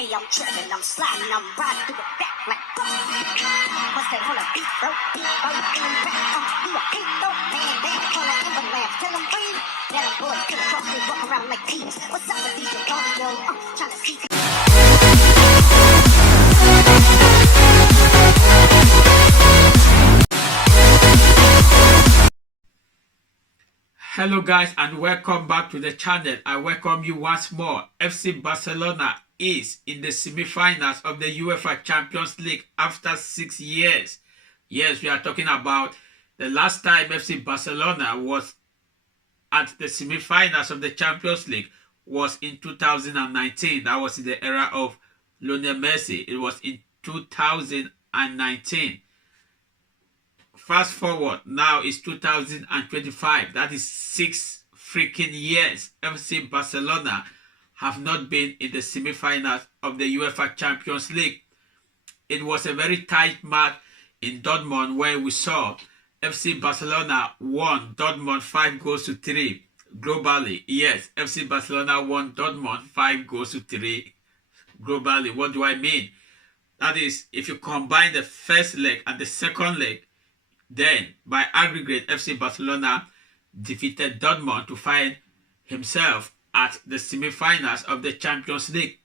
Hey, I'm tripping, I'm sliding, I'm riding through the back like what's that? Hold up, beat, bro, in the back. You a hate though, man, damn, call that ambulance. Tell them please, let them boys come across me, walk around like thieves. What's up with these cardio? Trying to see. Hello guys and welcome back to the channel. I welcome you once more. FC Barcelona is in the semi-finals of the UEFA Champions League after 6 years. Yes, we are talking about the last time FC Barcelona was at the semi-finals of the Champions League was in 2019. That was in the era of Lionel Messi. It was in 2019. Fast forward, now it's 2025. That is 6 freaking years. FC Barcelona have not been in the semi-finals of the UEFA Champions League. It was a very tight match in Dortmund where we saw FC Barcelona won Dortmund 5-3 globally. Yes, FC Barcelona won Dortmund 5-3 globally. What do I mean? That is, if you combine the first leg and the second leg, then, by aggregate, FC Barcelona defeated Dortmund to find himself at the semi-finals of the Champions League.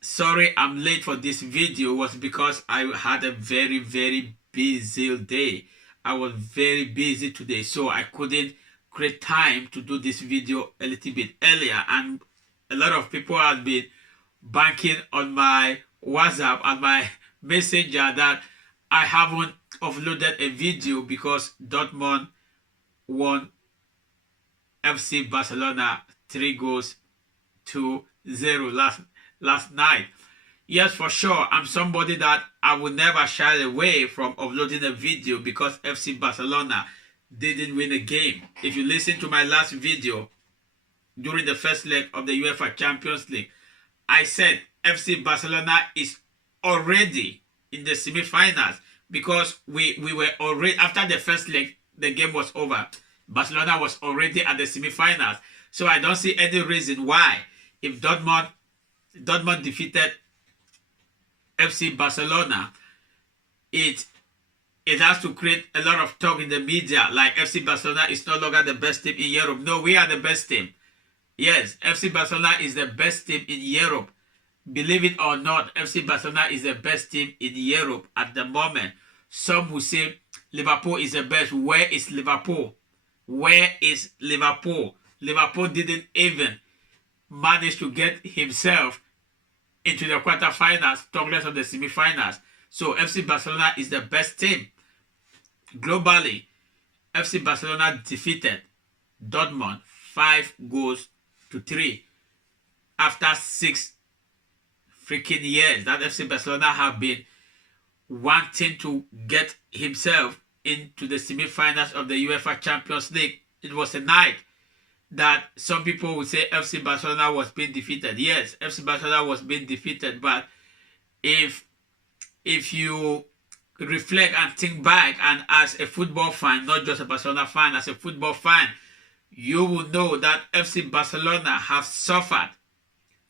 Sorry I'm late for this video, was because I had a very busy day. I was very busy today, so I couldn't create time to do this video a little bit earlier. And a lot of people have been banking on my WhatsApp and my Messenger that I haven't uploaded a video because Dortmund won FC Barcelona 3-0 last night. Yes, for sure, I'm somebody that I will never shy away from uploading a video because FC Barcelona didn't win a game. If you listen to my last video during the first leg of the UEFA Champions League, I said FC Barcelona is already in the semi-finals because we were already, after the first leg, the game was over. Barcelona was already at the semi-finals. So I don't see any reason why, if Dortmund defeated FC Barcelona, it has to create a lot of talk in the media, like FC Barcelona is no longer the best team in Europe. No, we are the best team. Yes, FC Barcelona is the best team in Europe. Believe it or not, FC Barcelona is the best team in Europe at the moment. Some will say Liverpool is the best. Where is Liverpool? Where is Liverpool? Liverpool didn't even manage to get himself into the quarterfinals, talk less of the semi-finals. So FC Barcelona is the best team. Globally, FC Barcelona defeated Dortmund 5-3 after 6 freaking years that FC Barcelona have been wanting to get himself into the semi-finals of the UEFA Champions League. It was a night that some people would say FC Barcelona was being defeated. Yes, FC Barcelona was being defeated, but if you reflect and think back, and as a football fan, not just a Barcelona fan, as a football fan, you will know that FC Barcelona have suffered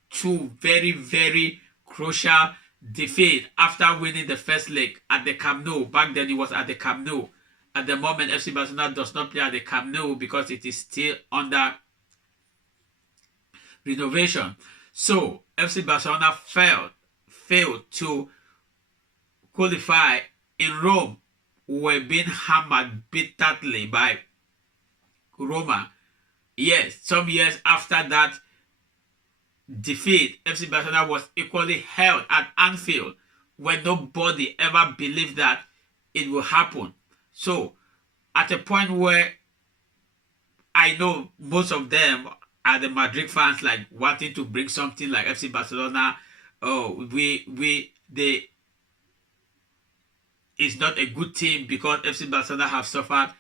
2 very crucial defeat after winning the first leg at the Camp Nou. Back then it was at the Camp Nou. At the moment, FC Barcelona does not play at the Camp Nou because it is still under renovation. So FC Barcelona failed to qualify in Rome. Were being hammered bitterly by Roma. Yes, some years after that defeat, FC Barcelona was equally held at Anfield when nobody ever believed that it will happen. So at a point where I know most of them are the Madrid fans, like wanting to bring something like FC Barcelona, it's not a good team because FC Barcelona have suffered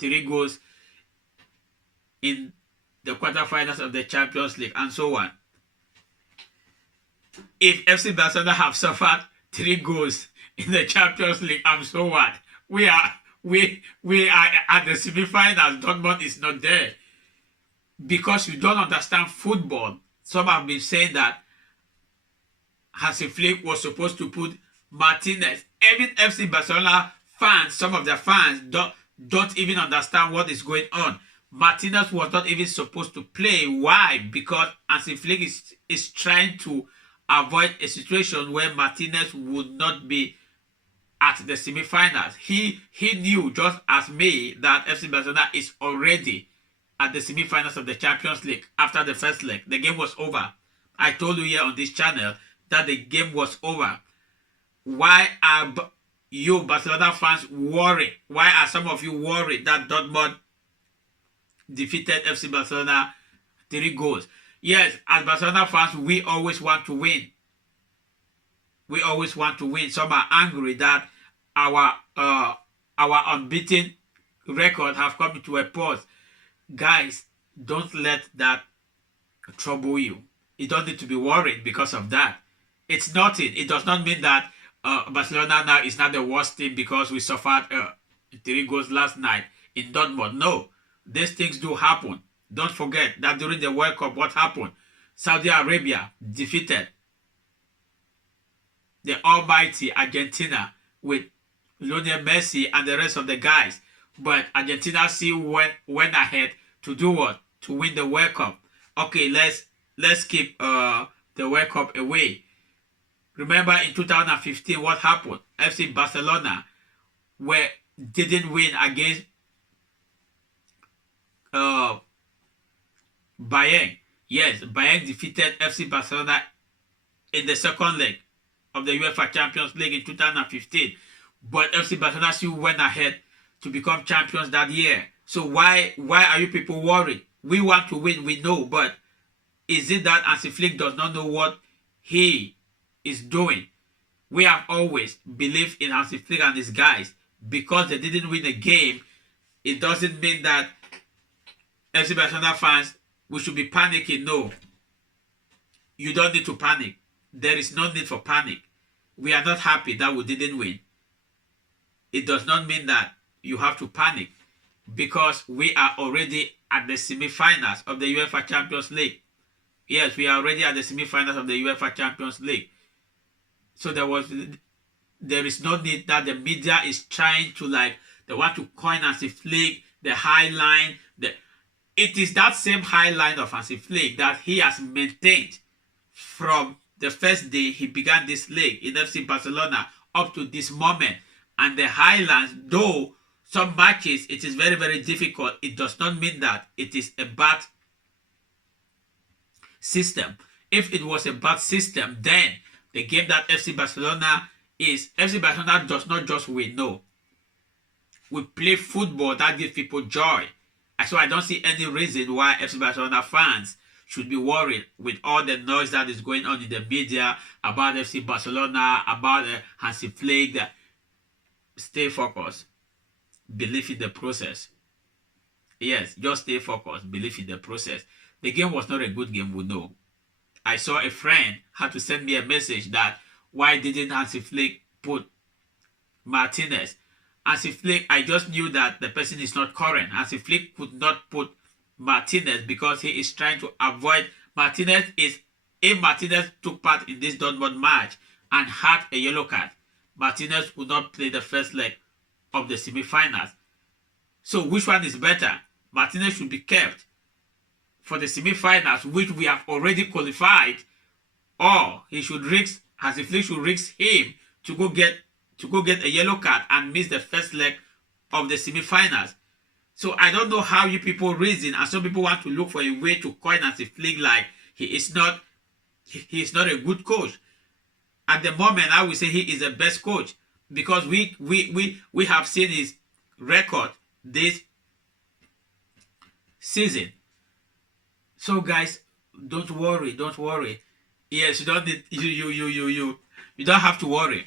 3 goals in the quarterfinals of the Champions League and so on. If FC Barcelona have suffered 3 goals in the Champions League, and so what? We are at the semi-finals. Dortmund is not there. Because you don't understand football, some have been saying that Hansi Flick was supposed to put Martinez. Even FC Barcelona fans, some of their fans don't even understand what is going on. Martinez was not even supposed to play. Why? Because Hansi Flick is trying to avoid a situation where Martinez would not be at the semi-finals. He knew, just as me, that FC Barcelona is already at the semi-finals of the Champions League after the first leg. The game was over. I told you here on this channel that the game was over. Why are you Barcelona fans worried? Why are some of you worried that Dortmund defeated FC Barcelona 3 goals? Yes, as Barcelona fans, we always want to win. We always want to win. Some are angry that our unbeaten record have come to a pause. Guys, don't let that trouble you. You don't need to be worried because of that. It's nothing. It does not mean that Barcelona now is not the worst team because we suffered 3 goals last night in Dortmund. No, these things do happen. Don't forget that during the World Cup, what happened? Saudi Arabia defeated the almighty Argentina with Lionel Messi and the rest of the guys. But Argentina still went ahead to do what? To win the World Cup. Okay, let's keep the World Cup away. Remember in 2015 what happened? FC Barcelona didn't win against Bayern. Yes, Bayern defeated FC Barcelona in the second leg of the UEFA Champions League in 2015. But FC Barcelona still went ahead to become champions that year. So why are you people worried? We want to win, we know, but is it that Hansi Flick does not know what he is doing? We have always believed in Hansi Flick and his guys. Because they didn't win a game, it doesn't mean that FC Barcelona fans, we should be panicking. No. You don't need to panic. There is no need for panic. We are not happy that we didn't win. It does not mean that you have to panic because we are already at the semi-finals of the UEFA Champions League. Yes, we are already at the semi-finals of the UEFA Champions League. So there is no need that the media is trying to they want to coin Hansi Flick, the high line. It is that same high line of Hansi Flick that he has maintained from the first day he began this league in FC Barcelona up to this moment. And the highlands, though some matches it is very, very difficult, it does not mean that it is a bad system. If it was a bad system, then the game that FC Barcelona does not just win, no. We play football that gives people joy. So I don't see any reason why FC Barcelona fans should be worried with all the noise that is going on in the media about FC Barcelona, about Hansi Flick. Stay focused. Believe in the process. Yes, just stay focused. Believe in the process. The game was not a good game, we know. I saw a friend had to send me a message that why didn't Hansi Flick put Martinez? Hansi Flick, I just knew that the person is not current. Hansi Flick could not put Martinez because he is trying to avoid if Martinez took part in this Dortmund match and had a yellow card, Martinez would not play the first leg of the semi-finals. So which one is better? Martinez should be kept for the semi-finals, which we have already qualified, or Hansi Flick should risk him to go get a yellow card and miss the first leg of the semi-finals. So I don't know how you people reason, and some people want to look for a way to coin Hansi Flick like he is not a good coach. At the moment, I would say he is the best coach because we have seen his record this season. So guys, don't worry. Yes, you don't need you don't have to worry.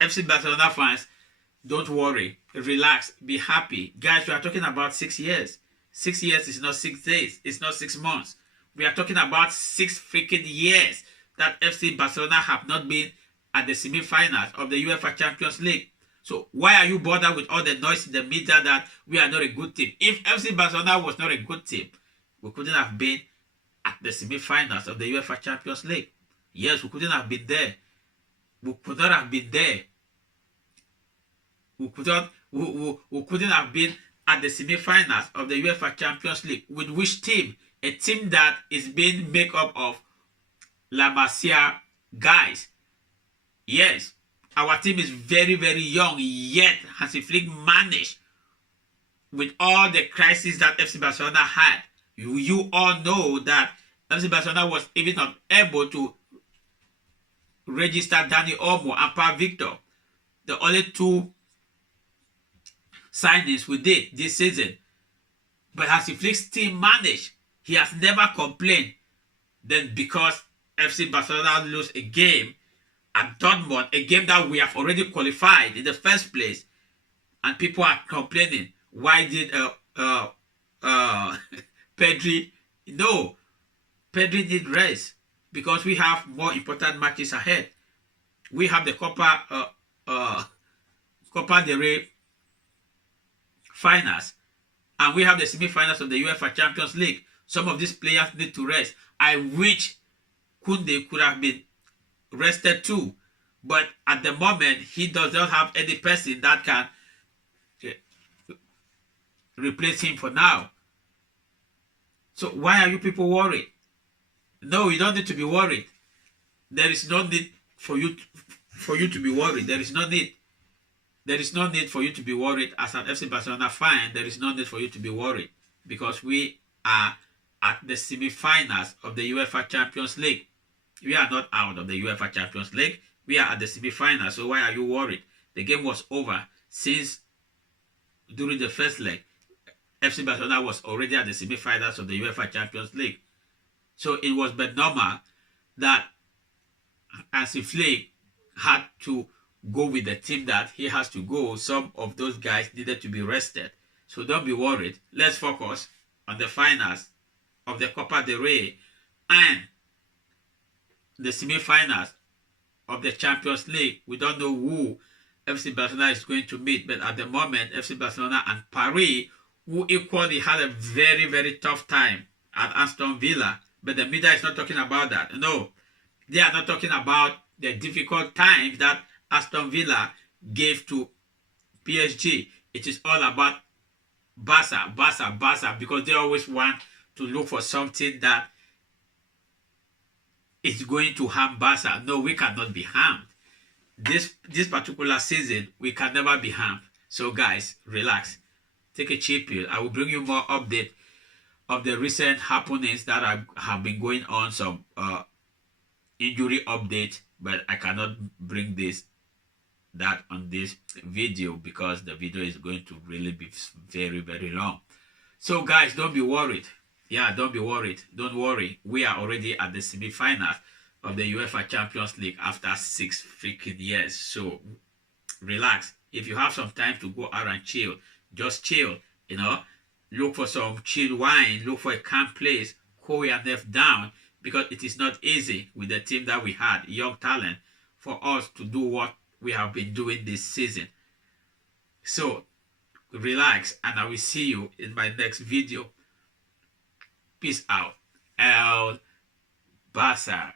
FC Barcelona fans, don't worry. Relax. Be happy. Guys, we are talking about 6 years. 6 years is not 6 days. It's not 6 months. We are talking about 6 freaking years that FC Barcelona have not been at the semi-finals of the UEFA Champions League. So why are you bothered with all the noise in the media that we are not a good team? If FC Barcelona was not a good team, we couldn't have been at the semi-finals of the UEFA Champions League. Yes, we couldn't have been there. We could not have been there. We couldn't have been at the semi-finals of the UEFA Champions League. With which team? A team that is being made up of La Masia guys. Yes, our team is very, very young, yet Hansi Flick managed, with all the crises that FC Barcelona had. You all know that FC Barcelona was even not able to register Dani Olmo and Paul Victor. The only two signings we did this season. But Hansi Flick's team managed. He has never complained. Then because FC Barcelona lose a game at Dortmund, a game that we have already qualified in the first place, and people are complaining, why did Pedri? No, Pedri did rest because we have more important matches ahead. We have the Copa del Rey finals, and we have the semi-finals of the UEFA Champions League. Some of these players need to rest. I wish Kunde could have been rested too, but at the moment he does not have any person that can replace him for now. So why are you people worried? No, you don't need to be worried. There is no need for you to be worried. There is no need. There is no need for you to be worried. As an FC Barcelona fan, there is no need for you to be worried because we are at the semi-finals of the UEFA Champions League. We are not out of the UEFA Champions League. We are at the semi-finals. So why are you worried? The game was over since during the first leg. FC Barcelona was already at the semi-finals of the UEFA Champions League. So it was but normal that Hansi Flick had to go with the team that he has to go. Some of those guys needed to be rested. So don't be worried. Let's focus on the finals of the Copa del Rey and the semi-finals of the Champions League. We don't know who FC Barcelona is going to meet, but at the moment, FC Barcelona and Paris, who equally had a very, very tough time at Aston Villa, but the media is not talking about that. No, they are not talking about the difficult times that Aston Villa gave to PSG. It is all about Barca, because they always want to look for something that is going to harm Barca. No, we cannot be harmed. This particular season, we can never be harmed. So guys, relax. Take a chill pill. I will bring you more update of the recent happenings that have been going on, some injury update, but I cannot bring that on this video because the video is going to really be very, very long. So guys, don't be worried. Yeah, don't be worried. Don't worry. We are already at the semi-finals of the UEFA Champions League after 6 freaking years. So relax. If you have some time to go out and chill, just chill, you know. Look for some chilled wine. Look for a calm place. Cool your nerve down, because it is not easy with the team that we had, young talent, for us to do what we have been doing this season. So relax, and I will see you in my next video. Peace out. El Barca.